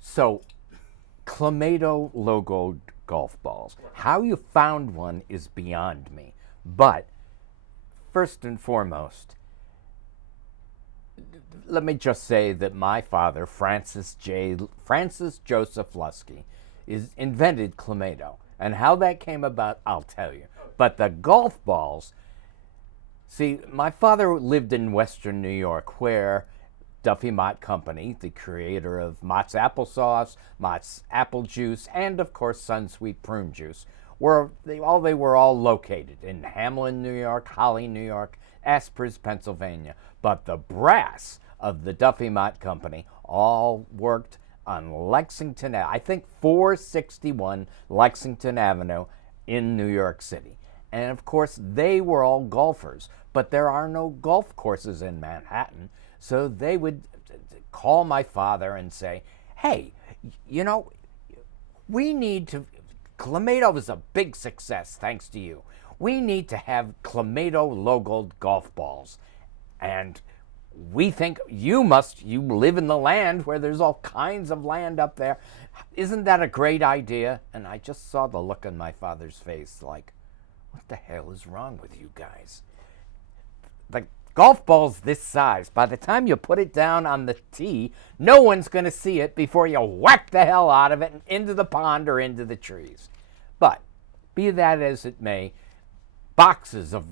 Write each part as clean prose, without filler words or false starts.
So, Clamato logoed golf balls. How you found one is beyond me. But first and foremost, let me just say that my father, Francis Joseph Lusky, is invented Clamato. And how that came about, I'll tell you. But the golf balls, see, my father lived in Western New York, where Duffy Mott Company, the creator of Mott's applesauce, Mott's apple juice, and of course Sunsweet prune juice, they were all located in Hamlin, New York, Holly, New York, Aspers, Pennsylvania. But the brass of the Duffy Mott Company all worked on Lexington, I think 461 Lexington Avenue in New York City. And of course, they were all golfers, but there are no golf courses in Manhattan. So they would call my father and say, hey, you know, we need to, Clamato is a big success thanks to you. We need to have Clamato logoed golf balls. And we think you live in the land where there's all kinds of land up there. Isn't that a great idea? And I just saw the look on my father's face like, what the hell is wrong with you guys? The golf ball's this size. By the time you put it down on the tee, no one's going to see it before you whack the hell out of it and into the pond or into the trees. But be that as it may, boxes of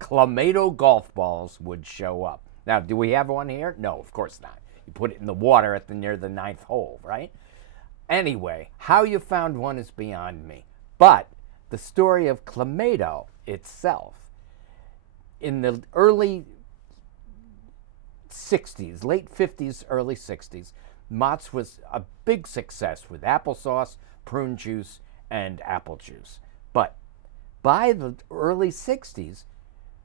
Clamato golf balls would show up. Now, do we have one here? No, of course not. You put it in the water near the ninth hole, right? Anyway, how you found one is beyond me. But the story of Clamato itself, in the early 60s, late 50s, early 60s, Mott's was a big success with applesauce, prune juice, and apple juice. But by the early 60s,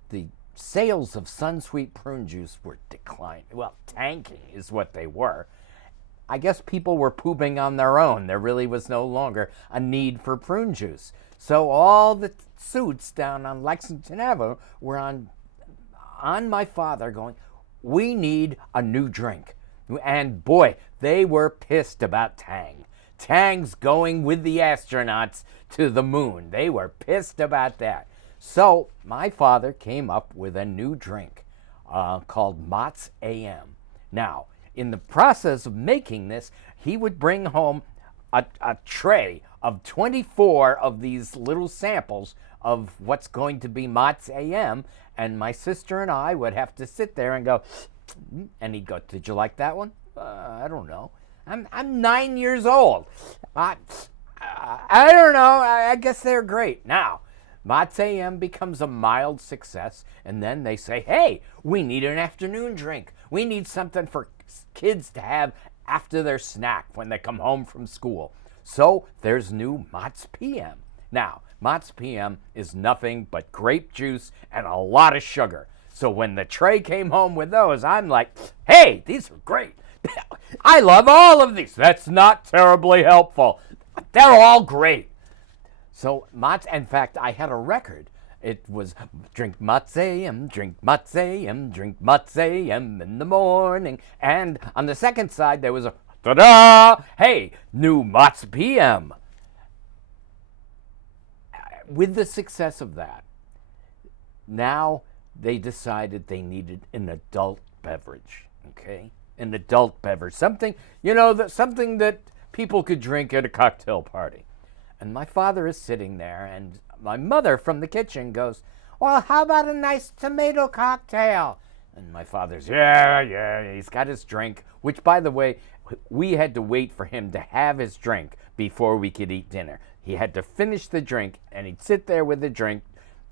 the sales of Sunsweet prune juice were declining. Well, tanking is what they were. I guess people were pooping on their own. There really was no longer a need for prune juice. So all the suits down on Lexington Avenue were on my father going, we need a new drink. And boy, they were pissed about Tang. Tang's going with the astronauts to the moon. They were pissed about that. So my father came up with a new drink called Mott's AM. Now, in the process of making this, he would bring home a tray of 24 of these little samples of what's going to be Mott's AM, and my sister and I would have to sit there and go, and he'd go, did you like that one? I don't know. I'm 9 years old. I don't know. I guess they're great. Now, Mott's AM becomes a mild success, and then they say, hey, we need an afternoon drink. We need something for kids to have after their snack when they come home from school. So there's new Mott's PM. Now, Mott's PM is nothing but grape juice and a lot of sugar. So when the tray came home with those, I'm like, hey, these are great. I love all of these. That's not terribly helpful. They're all great. So Mott's, in fact, I had a record. It was drink Mott's AM, drink Mott's AM, drink Mott's AM in the morning. And on the second side, there was a ta-da! Hey, new Mott's PM. With the success of that, now they decided they needed an adult beverage, okay? An adult beverage, something, something that people could drink at a cocktail party. And my father is sitting there, and my mother from the kitchen goes, well, how about a nice tomato cocktail? And my father's, yeah, he's got his drink, which, by the way, we had to wait for him to have his drink before we could eat dinner. He had to finish the drink, and he'd sit there with the drink,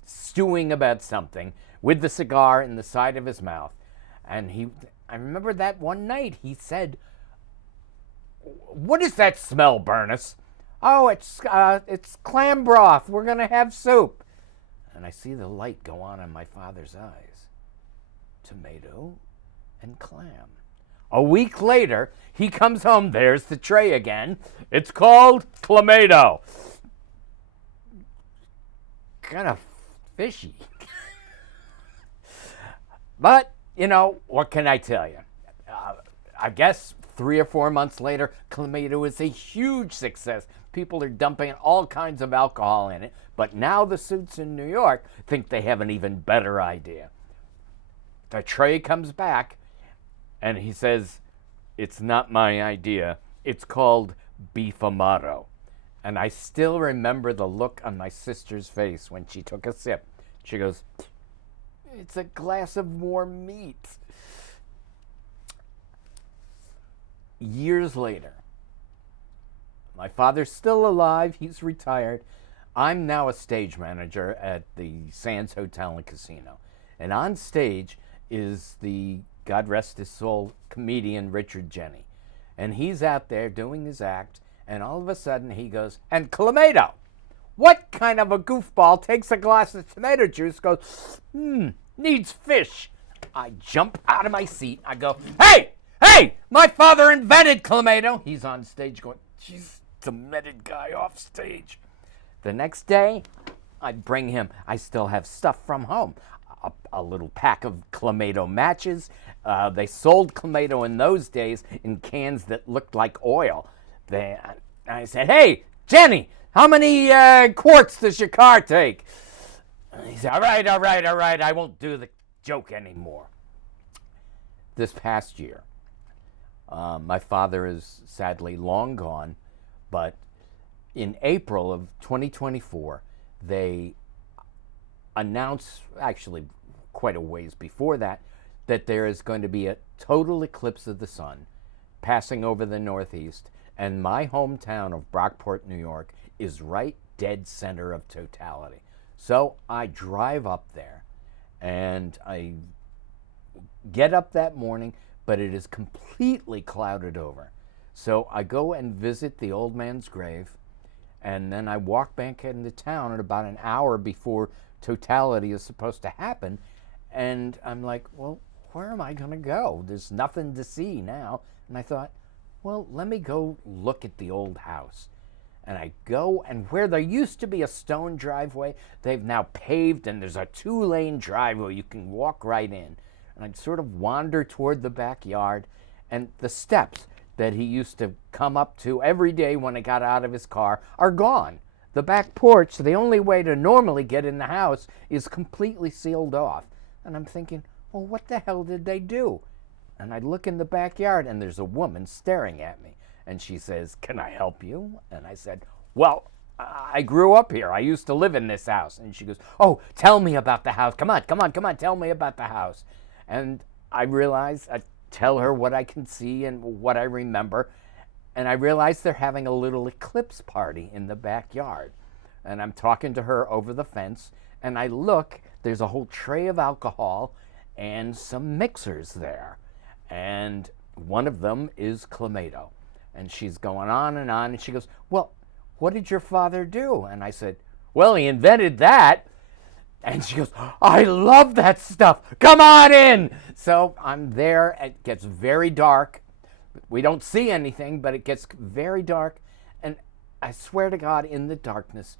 stewing about something, with the cigar in the side of his mouth. And I remember that one night he said, what is that smell, Burnus? Oh, it's clam broth. We're going to have soup. And I see the light go on in my father's eyes. Tomato and clam. A week later, he comes home. There's the tray again. It's called Clamato. Kind of fishy. But, what can I tell you? I guess 3 or 4 months later, Clamato is a huge success. People are dumping all kinds of alcohol in it. But now the suits in New York think they have an even better idea. The tray comes back, and he says, it's not my idea. It's called beef amato. And I still remember the look on my sister's face when she took a sip. She goes, it's a glass of warm meat. Years later, my father's still alive. He's retired. I'm now a stage manager at the Sands Hotel and Casino. And on stage is the, God rest his soul, comedian Richard Jenny. And he's out there doing his act, and all of a sudden he goes, and Clamato, what kind of a goofball takes a glass of tomato juice, goes, needs fish? I jump out of my seat. I go, hey, my father invented Clamato. He's on stage going, jeez, demented guy off stage. The next day, I'd bring him, I still have stuff from home, a little pack of Clamato matches. They sold Clamato in those days in cans that looked like oil. I said, hey, Jenny, how many quarts does your car take? He said, all right, I won't do the joke anymore. This past year, my father is sadly long gone, but in April of 2024, they announced, actually quite a ways before that, that there is going to be a total eclipse of the sun passing over the Northeast, and my hometown of Brockport, New York, is right dead center of totality. So I drive up there, and I get up that morning, but it is completely clouded over. So I go and visit the old man's grave, and then I walk back into town at about an hour before totality is supposed to happen, and I'm like, well, where am I going to go? There's nothing to see now. And I thought, well, let me go look at the old house. And I go, and where there used to be a stone driveway, they've now paved, and there's a 2-lane driveway you can walk right in. And I'd sort of wander toward the backyard, and the steps that he used to come up to every day when he got out of his car are gone. The back porch, the only way to normally get in the house, is completely sealed off. And I'm thinking, well, what the hell did they do? And I look in the backyard, and there's a woman staring at me. And she says, can I help you? And I said, well, I grew up here. I used to live in this house. And she goes, oh, tell me about the house. Come on, tell me about the house. And I realize, I tell her what I can see and what I remember. And I realize they're having a little eclipse party in the backyard. And I'm talking to her over the fence. And I look, there's a whole tray of alcohol and some mixers there. And one of them is Clamato. And she's going on, and she goes, well, what did your father do? And I said, well, he invented that. And she goes, I love that stuff. Come on in. So I'm there. It gets very dark. We don't see anything, but it gets very dark. And I swear to God, in the darkness,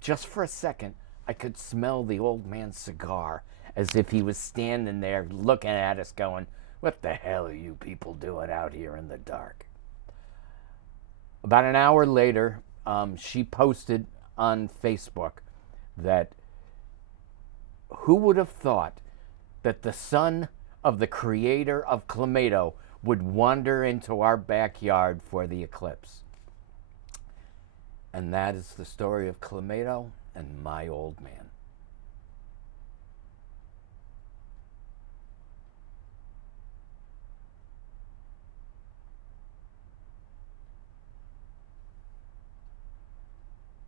just for a second, I could smell the old man's cigar as if he was standing there looking at us going, what the hell are you people doing out here in the dark? About an hour later, she posted on Facebook that who would have thought that the son of the creator of Clamato would wander into our backyard for the eclipse. And that is the story of Clamato and my old man.